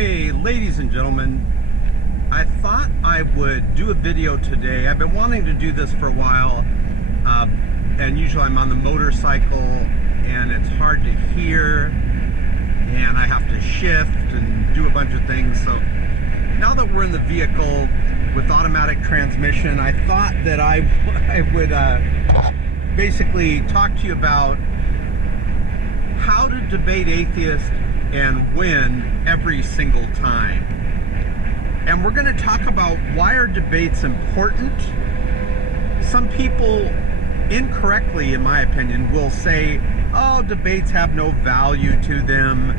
Hey, ladies and gentlemen, I thought I would do a video today. I've been wanting to do this for a while, and usually I'm on the motorcycle and it's hard to hear and I have to shift and do a bunch of things. So now that we're in the vehicle with automatic transmission, I thought that I would basically talk to you about how to debate atheists and win every single time. And we're going to talk about why are debates important. Some people, incorrectly in my opinion, will say, oh, debates have no value to them.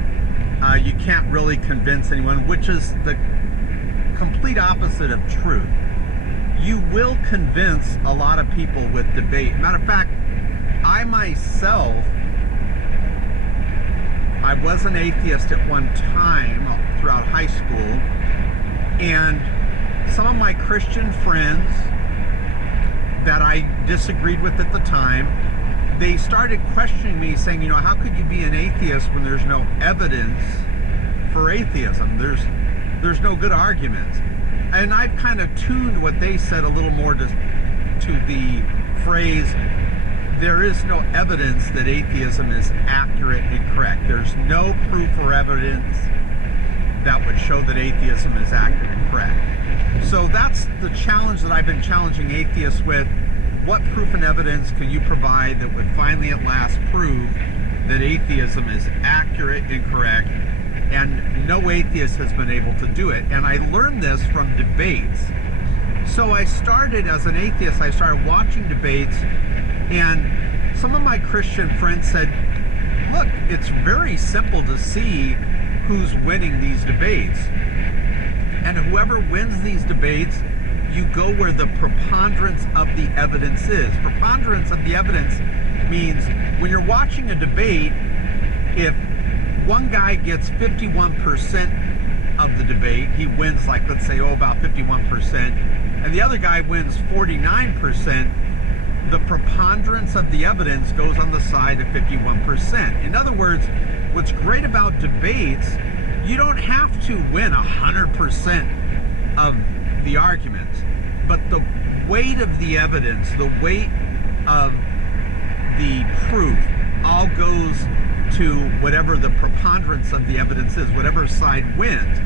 You can't really convince anyone, which is the complete opposite of truth. You will convince a lot of people with debate. Matter of fact, I myself, I was an atheist at one time throughout high school, and some of my Christian friends that I disagreed with at the time, they started questioning me, saying, you know, how could you be an atheist when there's no evidence for atheism? There's no good arguments. And I've kind of tuned what they said a little more to the phrase, there is no evidence that atheism is accurate and correct. There's no proof or evidence that would show that atheism is accurate and correct. So that's the challenge that I've been challenging atheists with. What proof and evidence can you provide that would finally at last prove that atheism is accurate and correct? And no atheist has been able to do it. And I learned this from debates. So I started as an atheist, I started watching debates, and some of my Christian friends said, look, it's very simple to see who's winning these debates. And whoever wins these debates, you go where the preponderance of the evidence is. Preponderance of the evidence means when you're watching a debate, if one guy gets 51% of the debate, he wins, like, let's say, about 51%, and the other guy wins 49%, the preponderance of the evidence goes on the side of 51%. In other words, what's great about debates, you don't have to win 100% of the arguments, but the weight of the evidence, the weight of the proof, all goes to whatever the preponderance of the evidence is, whatever side wins.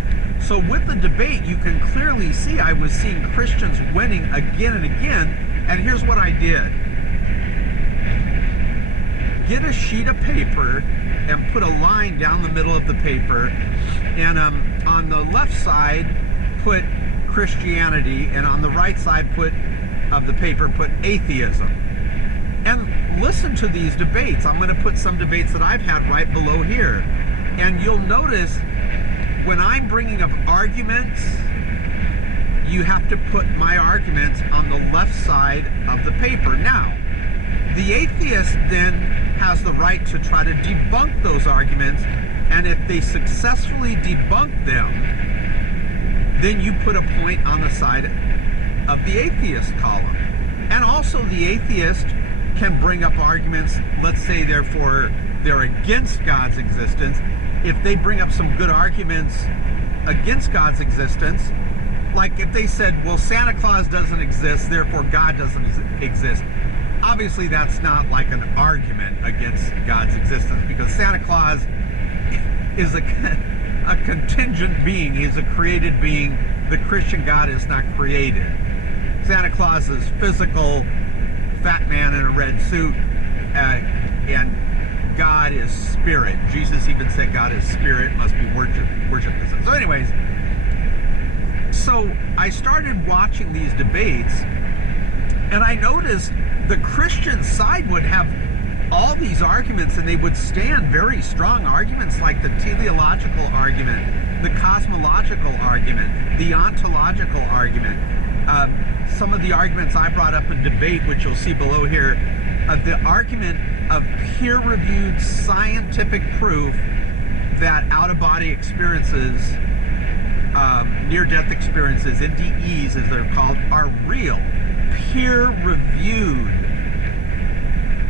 So with the debate, you can clearly see I was seeing Christians winning again and again. And here's what I did. Get a sheet of paper and put a line down the middle of the paper. And on the left side, put Christianity. And on the right side of the paper, put atheism. And listen to these debates. I'm going to put some debates that I've had right below here. And you'll notice when I'm bringing up arguments, you have to put my arguments on the left side of the paper. Now, the atheist then has the right to try to debunk those arguments, and if they successfully debunk them, then you put a point on the side of the atheist column. And also the atheist can bring up arguments, let's say therefore they're against God's existence. If they bring up some good arguments against God's existence, like if they said, well, Santa Claus doesn't exist, therefore God doesn't exist. Obviously, that's not like an argument against God's existence, because Santa Claus is a contingent being. He's a created being. The Christian God is not created. Santa Claus is physical, fat man in a red suit, and God is spirit. Jesus even said God is spirit, must be worshipped. So anyways, so I started watching these debates, and I noticed the Christian side would have all these arguments, and they would stand very strong arguments like the teleological argument, the cosmological argument, the ontological argument. Some of the arguments I brought up in debate, which you'll see below here, the argument of peer-reviewed scientific proof that out-of-body experiences, near-death experiences, NDEs as they're called, are real. Peer-reviewed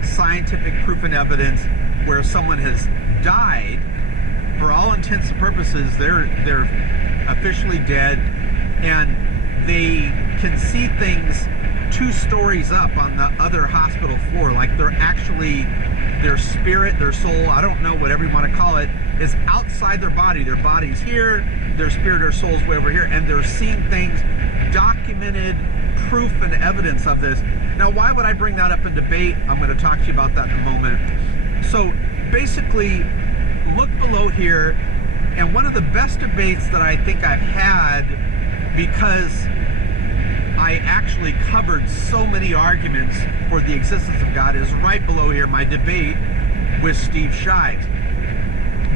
scientific proof and evidence where someone has died for all intents and purposes, they're officially dead, and they can see things 2 stories up on the other hospital floor. Like they're actually, their spirit, their soul, I don't know, whatever you want to call it, is outside their body. Their body's here, their spirit or soul's way over here, and they're seeing things, documented proof and evidence of this. Now, why would I bring that up in debate? I'm going to talk to you about that in a moment. So basically, look below here, and one of the best debates that I think I've had, because I actually covered so many arguments for the existence of God, is right below here, my debate with Steve Shives.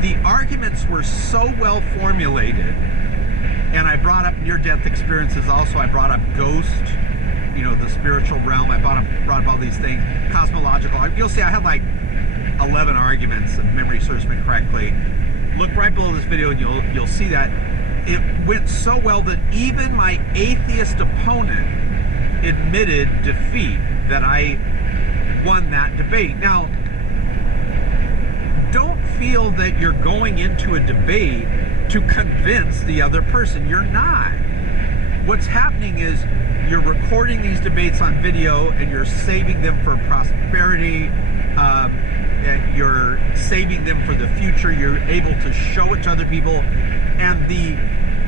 The arguments were so well formulated, and I brought up near-death experiences also. I brought up ghost, you know, the spiritual realm. I brought up all these things, cosmological. You'll see I had like 11 arguments, if memory serves me correctly. Look right below this video and you'll see that it went so well that even my atheist opponent admitted defeat, that I won that debate. Now, don't feel that you're going into a debate to convince the other person. You're not. What's happening is you're recording these debates on video and you're saving them for prosperity. You're saving them for the future. You're able to show it to other people. And the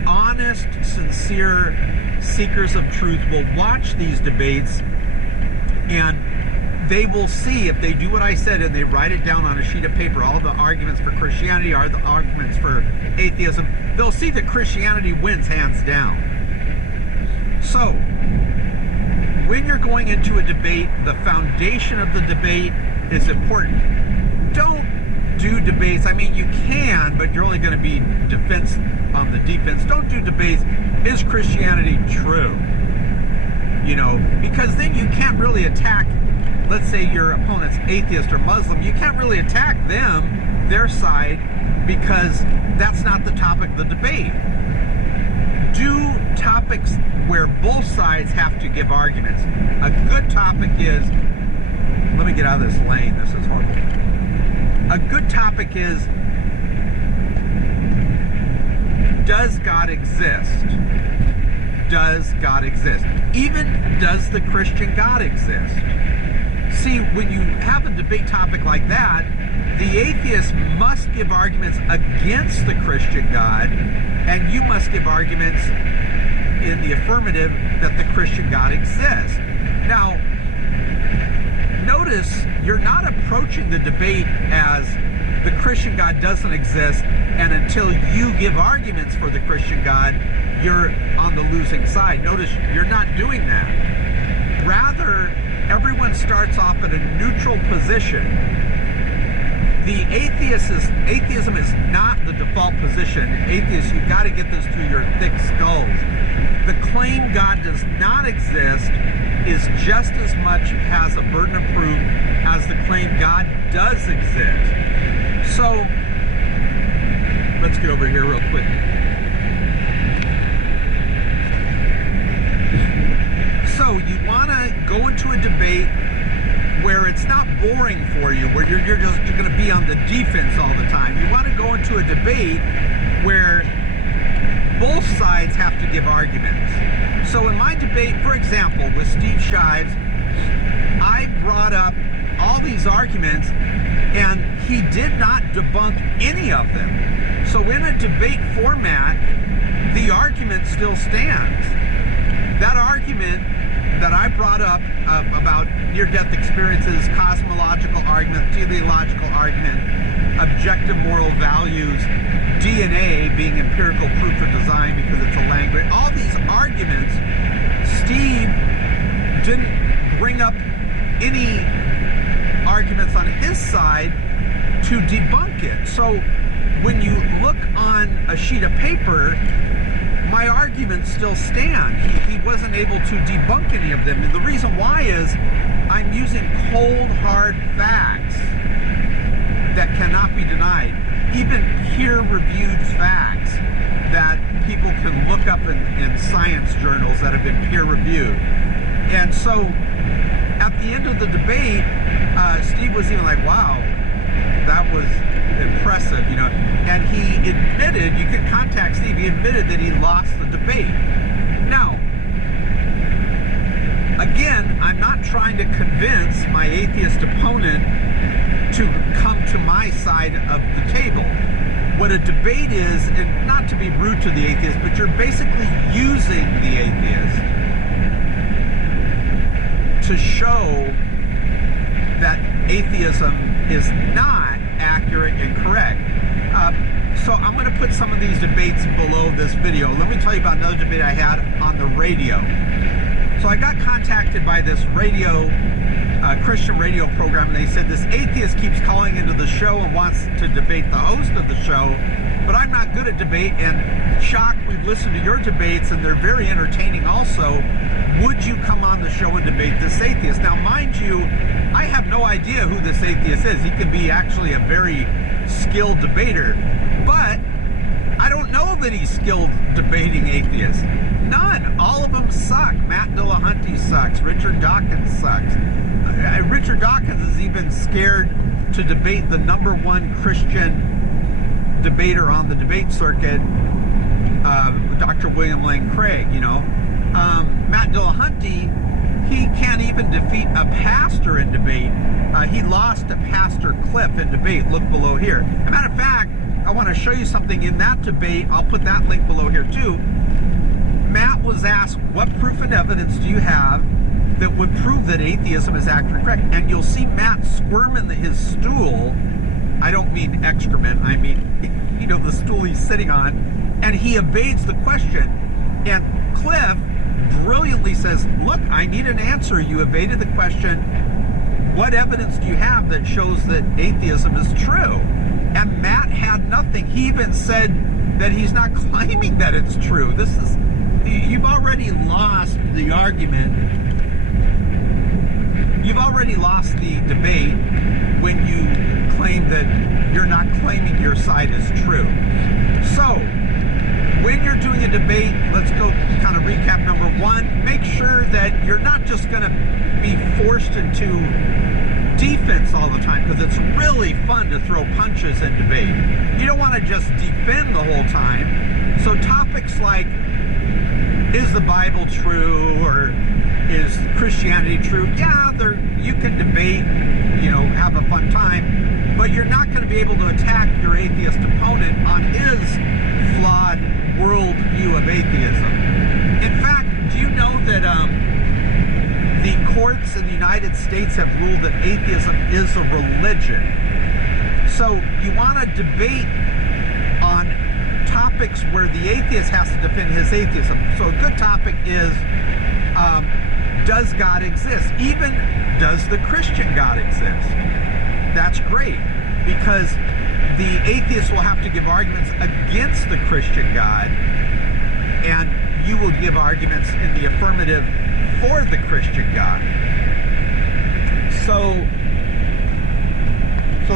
honest, sincere seekers of truth will watch these debates, and they will see, if they do what I said and they write it down on a sheet of paper, all the arguments for Christianity are the arguments for atheism, they'll see that Christianity wins hands down. So, when you're going into a debate, the foundation of the debate is important. Don't do debates. I mean, you can, but you're only going to be on the defense. Don't do debates. Is Christianity true? You know, because then you can't really attack, let's say your opponent's atheist or Muslim, you can't really attack them, their side, because that's not the topic of the debate. Do topics where both sides have to give arguments. A good topic is, let me get out of this lane, this is horrible. A good topic is, does God exist? Does God exist? Even, does the Christian God exist? See, when you have a debate topic like that, the atheist must give arguments against the Christian God, and you must give arguments in the affirmative that the Christian God exists. Now, notice you're not approaching the debate as the Christian God doesn't exist, and until you give arguments for the Christian God, you're on the losing side. Notice you're not doing that. Rather, everyone starts off at a neutral position. The atheism is not the default position. Atheists, you've got to get this through your thick skulls. The claim God does not exist is just as much has a burden of proof as the claim God does exist. So, let's get over here real quick. So, you want to go into a debate where it's not boring for you, where you're going to be on the defense all the time. You want to go into a debate where both sides have to give arguments. So in my debate, for example, with Steve Shives, I brought up all these arguments, and he did not debunk any of them. So in a debate format, the argument still stands. That argument that I brought up about near-death experiences, cosmological argument, teleological argument, objective moral values, DNA being empirical proof of design because it's a language, all these arguments, Steve didn't bring up any arguments on his side to debunk it. So when you look on a sheet of paper, my arguments still stand. He wasn't able to debunk any of them. And the reason why is I'm using cold, hard facts that cannot be denied. Even peer-reviewed facts that people can look up in science journals that have been peer-reviewed. And so at the end of the debate, Steve was even like, wow, that was impressive, you know. And he admitted, you can contact Steve, he admitted that he lost the debate. Now, again, I'm not trying to convince my atheist opponent to come to my side of the table. What a debate is, and not to be rude to the atheist, but you're basically using the atheist to show that atheism is not accurate and correct. So I'm going to put some of these debates below this video. Let me tell you about another debate I had on the radio. So I got contacted by this Christian radio program, and they said this atheist keeps calling into the show and wants to debate the host of the show, but I'm not good at debate, and Shock, we've listened to your debates and they're very entertaining also. Would you come on the show and debate this atheist? Now, mind you, I have no idea who this atheist is. He can be actually a very skilled debater, but I don't know that he's skilled debating atheists. None. All of them suck. Matt Dillahunty sucks. Richard Dawkins sucks. Richard Dawkins is even scared to debate the #1 Christian debater on the debate circuit, Dr. William Lane Craig, you know. Matt Dillahunty, he can't even defeat a pastor in debate. He lost to Pastor Cliff in debate. Look below here. As a matter of fact, I want to show you something in that debate. I'll put that link below here too. Matt was asked, what proof and evidence do you have that would prove that atheism is actually correct? And you'll see Matt squirm in his stool. I don't mean excrement. I mean, you know, the stool he's sitting on. And he evades the question. And Cliff brilliantly says, look, I need an answer. You evaded the question. What evidence do you have that shows that atheism is true? And Matt had nothing. He even said that he's not claiming that it's true. This is, you've already lost the argument. You've already lost the debate when you claim that you're not claiming your side is true. So, when you're doing a debate, let's go kind of recap. #1, make sure that you're not just going to be forced into defense all the time, because it's really fun to throw punches in debate. You don't want to just defend the whole time. So topics like, is the Bible true, or is Christianity true? Yeah, you can debate, you know, have a fun time, but you're not going to be able to attack your atheist opponent on his flawed worldview of atheism. In fact, do you know that the courts in the United States have ruled that atheism is a religion? So you want to debate on topics where the atheist has to defend his atheism. So a good topic is, does God exist? Even, does the Christian God exist? That's great, because the atheist will have to give arguments against the Christian God, and you will give arguments in the affirmative for the Christian God. So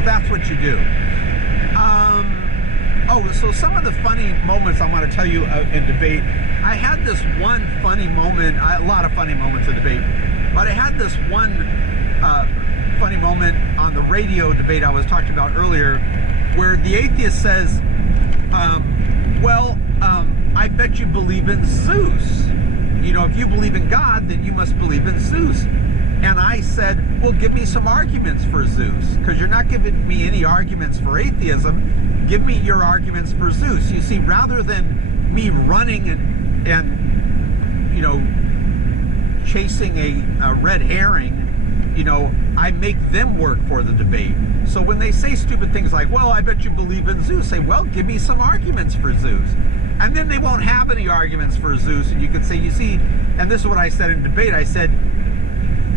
that's what you do. So some of the funny moments I want to tell you in debate. I had this one funny moment, a lot of funny moments in debate, but I had this one funny moment on the radio debate I was talking about earlier, where the atheist says, I bet you believe in Zeus. You know, if you believe in God, then you must believe in Zeus. And I said, well, give me some arguments for Zeus, because you're not giving me any arguments for atheism. Give me your arguments for Zeus. You see, rather than me running and you know, chasing a red herring, you know, I make them work for the debate. So when they say stupid things like, well, I bet you believe in Zeus, say, well, give me some arguments for Zeus. And then they won't have any arguments for Zeus, and you could say, you see, and this is what I said in debate, I said,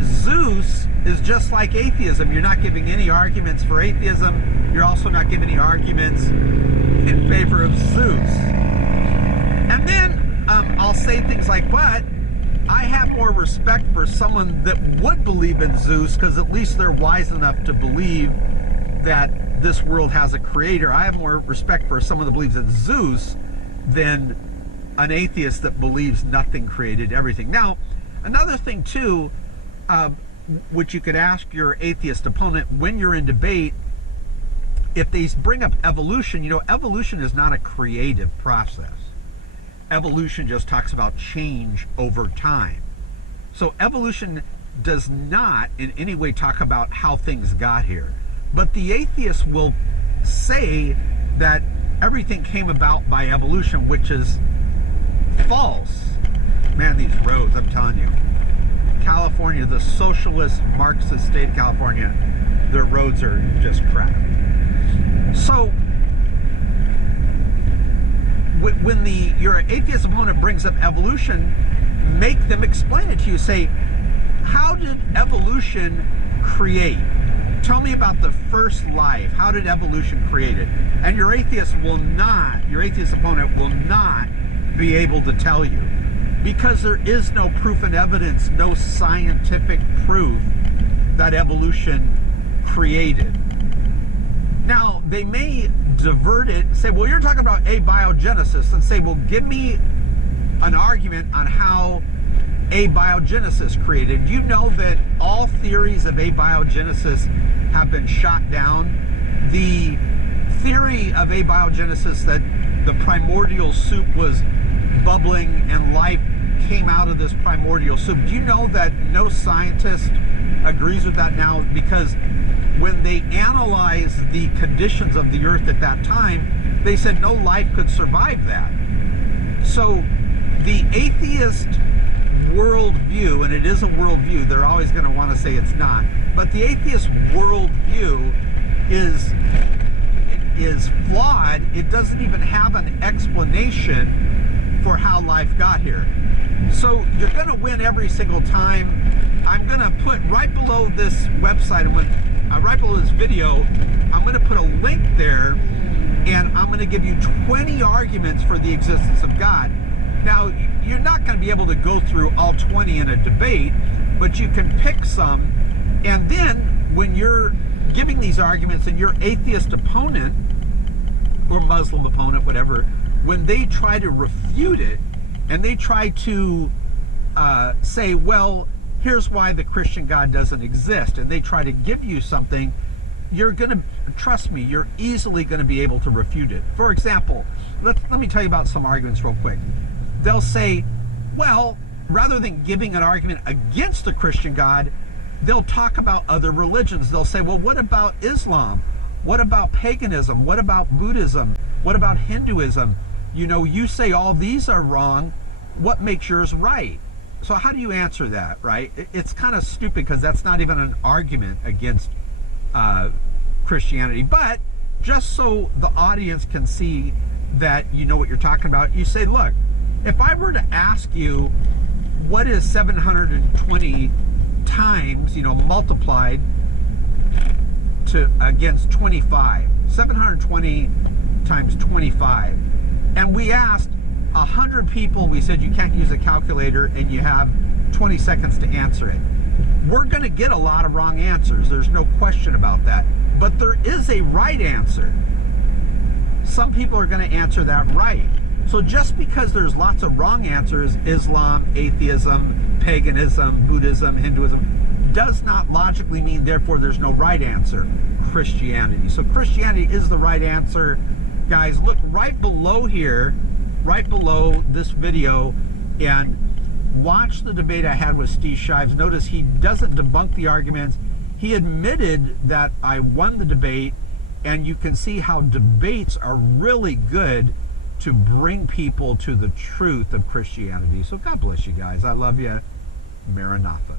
Zeus is just like atheism. You're not giving any arguments for atheism. You're also not giving any arguments in favor of Zeus. And then I'll say things like, but I have more respect for someone that would believe in Zeus, because at least they're wise enough to believe that this world has a creator. I have more respect for someone that believes in Zeus than an atheist that believes nothing created everything. Now, another thing too, which you could ask your atheist opponent when you're in debate, if they bring up evolution, you know, evolution is not a creative process. Evolution just talks about change over time. So evolution does not in any way talk about how things got here. But the atheists will say that everything came about by evolution, which is false. Man, these roads, I'm telling you. California, the socialist Marxist state of California, their roads are just crap. So when your atheist opponent brings up evolution, make them explain it to you. Say, how did evolution create? Tell me about the first life. How did evolution create it? And your atheist opponent will not be able to tell you, because there is no proof and evidence, no scientific proof that evolution created. Now, they may divert it, say, well, you're talking about abiogenesis, and say, well, give me an argument on how abiogenesis created. You know that all theories of abiogenesis have been shot down. The theory of abiogenesis, that the primordial soup was bubbling and life came out of this primordial soup, do you know that no scientist agrees with that now? Because when they analyzed the conditions of the earth at that time, they said no life could survive that. So the atheist worldview, and it is a worldview, they're always going to want to say it's not, but the atheist worldview is flawed. It doesn't even have an explanation for how life got here. So you're going to win every single time. I'm going to put right below this website, right below this video, I'm going to put a link there, and I'm going to give you 20 arguments for the existence of God. Now, you're not going to be able to go through all 20 in a debate, but you can pick some, and then when you're giving these arguments and your atheist opponent, or Muslim opponent, whatever, when they try to refute it, and they try to say, well, here's why the Christian God doesn't exist, and they try to give you something, you're going to, trust me, you're easily going to be able to refute it. For example, let me tell you about some arguments real quick. They'll say, well, rather than giving an argument against the Christian God, they'll talk about other religions. They'll say, well, what about Islam? What about paganism? What about Buddhism? What about Hinduism? You know, you say all these are wrong. What makes yours right? So how do you answer that, right? It's kind of stupid, because that's not even an argument against Christianity. But just so the audience can see that you know what you're talking about, you say, look, if I were to ask you, what is 720 times, you know, multiplied to against 25? 720 times 25. And we asked 100 people, we said you can't use a calculator and you have 20 seconds to answer it. We're going to get a lot of wrong answers. There's no question about that. But there is a right answer. Some people are going to answer that right. So just because there's lots of wrong answers, Islam, atheism, paganism, Buddhism, Hinduism, does not logically mean therefore there's no right answer, Christianity. So Christianity is the right answer. Guys, look right below here, right below this video, and watch the debate I had with Steve Shives. Notice he doesn't debunk the arguments. He admitted that I won the debate, and you can see how debates are really good to bring people to the truth of Christianity. So God bless you guys. I love you. Maranatha.